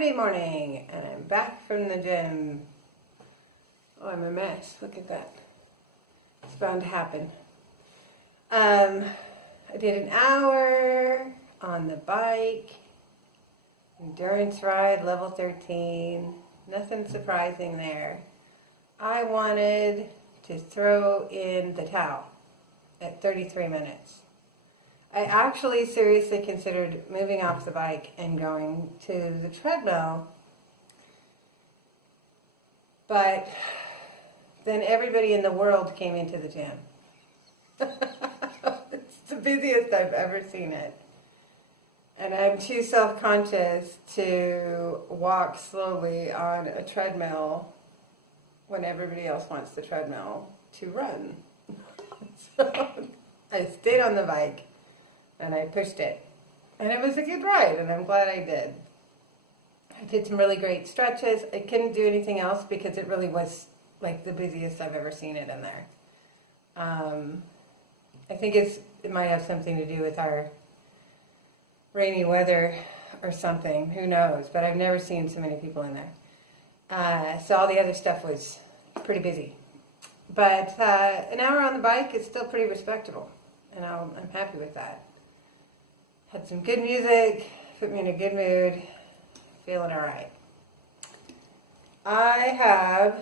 Saturday morning, and I'm back from the gym. Oh, I'm a mess. Look at that. It's bound to happen. I did an hour on the bike, endurance ride, level 13. Nothing surprising there. I wanted to throw in the towel at 33 minutes. I actually seriously considered moving off the bike and going to the treadmill, but then everybody in the world came into the gym. It's the busiest I've ever seen it. And I'm too self-conscious to walk slowly on a treadmill when everybody else wants the treadmill to run. So I stayed on the bike and I pushed it. And it was a good ride, and I'm glad I did. I did some really great stretches. I couldn't do anything else because it really was like the busiest I've ever seen it in there. I think it might have something to do with our rainy weather or something. Who knows? But I've never seen so many people in there. So all the other stuff was pretty busy. But an hour on the bike is still pretty respectable, and I'm happy with that. Had some good music, put me in a good mood, feeling all right. I have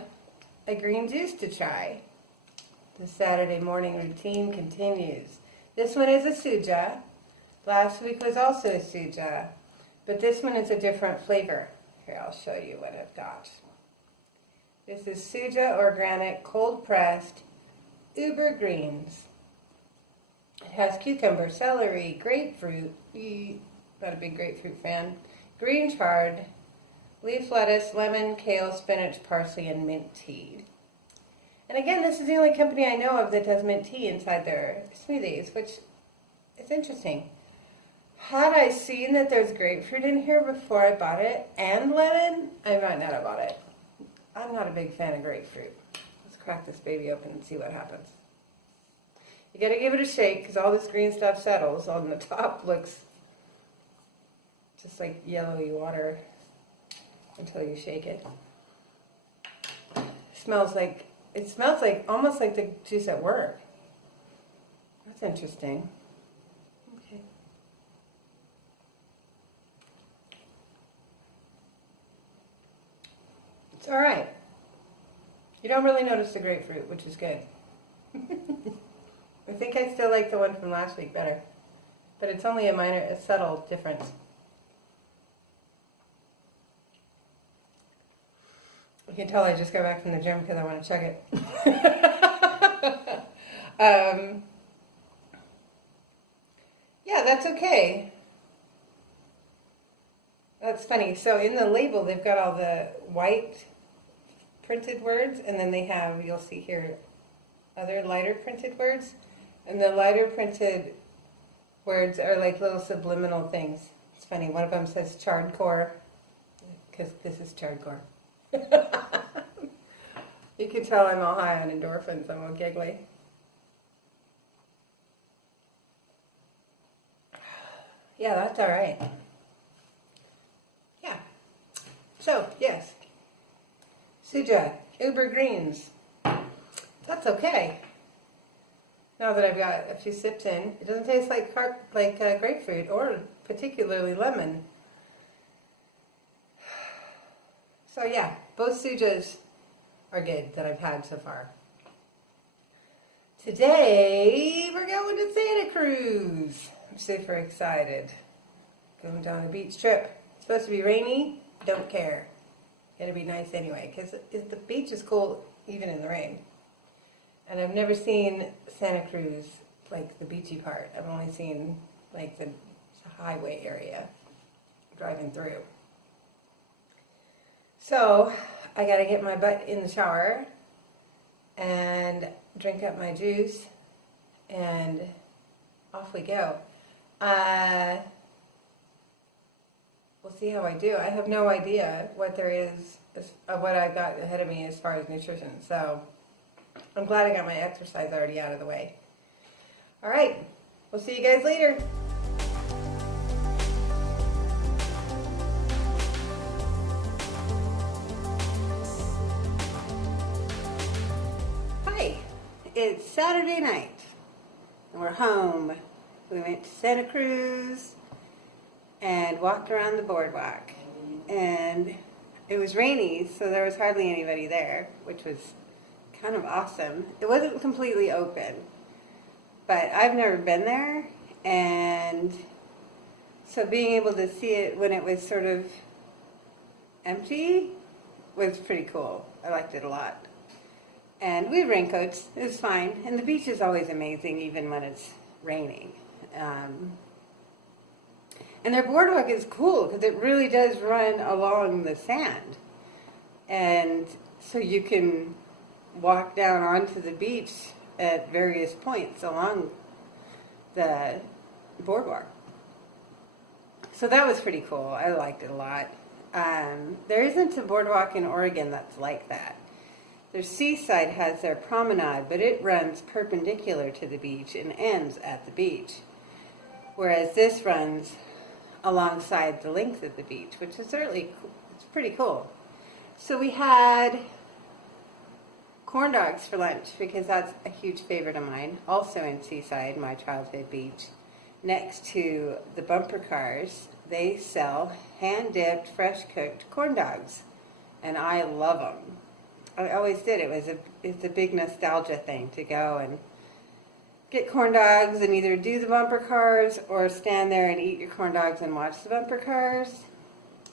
a green juice to try. The Saturday morning routine continues. This one is a Suja. Last week was also a Suja, but this one is a different flavor. Here, I'll show you what I've got. This is Suja Organic Cold Pressed Uber Greens. It has cucumber, celery, grapefruit, not a big grapefruit fan, green chard, leaf lettuce, lemon, kale, spinach, parsley, and mint tea. And again, this is the only company I know of that does mint tea inside their smoothies, which is interesting. Had I seen that there's grapefruit in here before I bought it, and lemon, I might not have bought it. I'm not a big fan of grapefruit. Let's crack this baby open and see what happens. You gotta give it a shake because all this green stuff settles. On the top looks just like yellowy water until you shake it. It smells like almost like the juice at work. That's interesting. Okay. It's all right. You don't really notice the grapefruit, which is good. I think I still like the one from last week better, but it's only a subtle difference. You can tell I just got back from the gym because I want to chug it. Yeah, that's okay. That's funny. So in the label, they've got all the white printed words, and then they have, you'll see here, other lighter printed words. And the lighter printed words are like little subliminal things. It's funny. One of them says chardcore, because this is chardcore. You can tell I'm all high on endorphins. I'm all giggly. Yeah, that's all right. Yeah. So, yes. Suja, Uber Greens. That's okay. Now that I've got a few sips in, it doesn't taste like grapefruit or particularly lemon. So yeah, both Sujas are good that I've had so far. Today, we're going to Santa Cruz. I'm super excited. Going down a beach trip. It's supposed to be rainy. Don't care. It'll be nice anyway, because the beach is cool even in the rain. And I've never seen Santa Cruz, like the beachy part. I've only seen like the highway area driving through. So I got to get my butt in the shower and drink up my juice, and off we go. We'll see how I do. I have no idea what there is, what I've got ahead of me as far as nutrition. So I'm glad I got my exercise already out of the way. All right, we'll see you guys later. it's Saturday night, and we're home. We went to Santa Cruz and walked around the boardwalk. And it was rainy, so there was hardly anybody there, which was kind of awesome. It wasn't completely open, but I've never been there, and so being able to see it when it was sort of empty was pretty cool. I liked it a lot. And we had raincoats. It was fine. And the beach is always amazing, even when it's raining. And their boardwalk is cool because it really does run along the sand. And so you can walk down onto the beach at various points along the boardwalk. So that was pretty cool. I liked it a lot. There isn't a boardwalk in Oregon that's like that. Their Seaside has their promenade, but it runs perpendicular to the beach and ends at the beach. Whereas this runs alongside the length of the beach, which is certainly it's pretty cool. So we had corn dogs for lunch because that's a huge favorite of mine. Also in Seaside, my childhood beach, next to the bumper cars, they sell hand-dipped, fresh-cooked corn dogs, and I love them. I always did. It's a big nostalgia thing to go and get corn dogs and either do the bumper cars or stand there and eat your corn dogs and watch the bumper cars.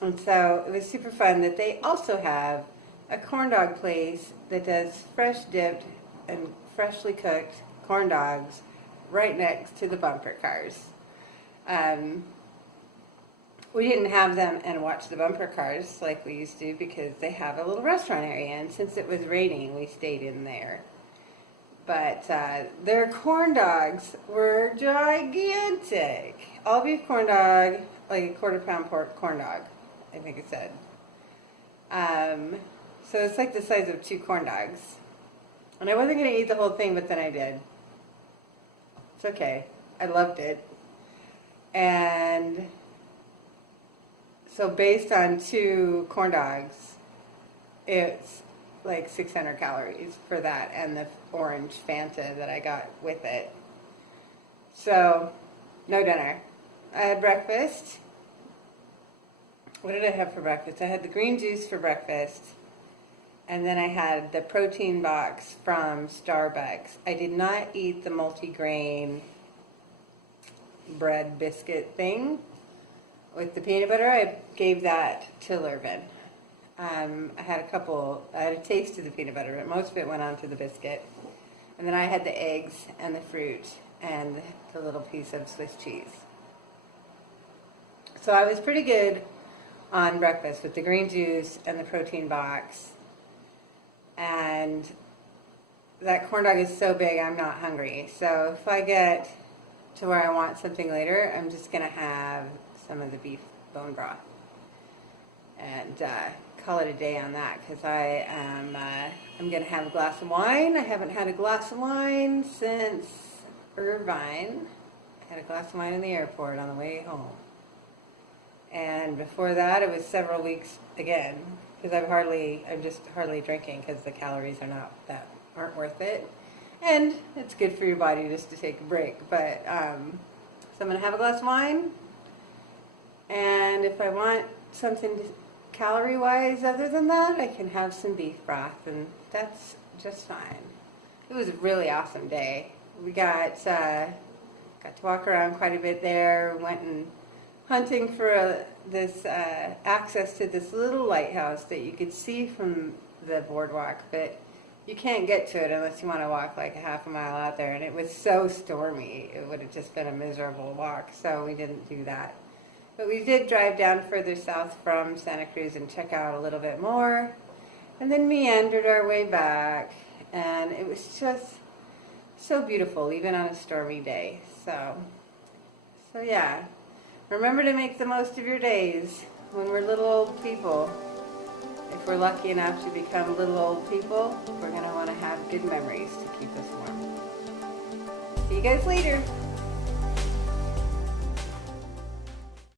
And so it was super fun that they also have a corn dog place that does fresh dipped and freshly cooked corn dogs right next to the bumper cars. We didn't have them and watch the bumper cars like we used to because they have a little restaurant area, and since it was raining, we stayed in there. But their corn dogs were gigantic. All beef corn dog, like a quarter-pound pork corn dog, I think it said. So it's like the size of 2 corn dogs. And I wasn't going to eat the whole thing, but then I did. It's okay. I loved it. And so based on 2 corn dogs, it's like 600 calories for that and the orange Fanta that I got with it. So, no dinner. I had breakfast. What did I have for breakfast? I had the green juice for breakfast. And then I had the protein box from Starbucks. I did not eat the multigrain bread biscuit thing with the peanut butter. I gave that to Lurvin. I had a taste of the peanut butter, but most of it went onto the biscuit. And then I had the eggs and the fruit and the little piece of Swiss cheese. So I was pretty good on breakfast with the green juice and the protein box. And that corn dog is so big, I'm not hungry. So if I get to where I want something later, I'm just going to have some of the beef bone broth and call it a day on that, because I'm going to have a glass of wine. I haven't had a glass of wine since Irvine. I had a glass of wine in the airport on the way home. And before that, it was several weeks again, because I'm just hardly drinking because the calories aren't worth it. And it's good for your body just to take a break. But so I'm going to have a glass of wine. And if I want something calorie-wise other than that, I can have some beef broth, and that's just fine. It was a really awesome day. We got to walk around quite a bit there. Went and hunting for this access to this little lighthouse that you could see from the boardwalk, but you can't get to it unless you want to walk like a half a mile out there. And it was so stormy, it would have just been a miserable walk, so we didn't do that. But we did drive down further south from Santa Cruz and check out a little bit more, and then meandered our way back, and it was just so beautiful, even on a stormy day. So yeah, remember to make the most of your days when we're little old people. If we're lucky enough to become little old people, we're going to want to have good memories to keep us warm. See you guys later.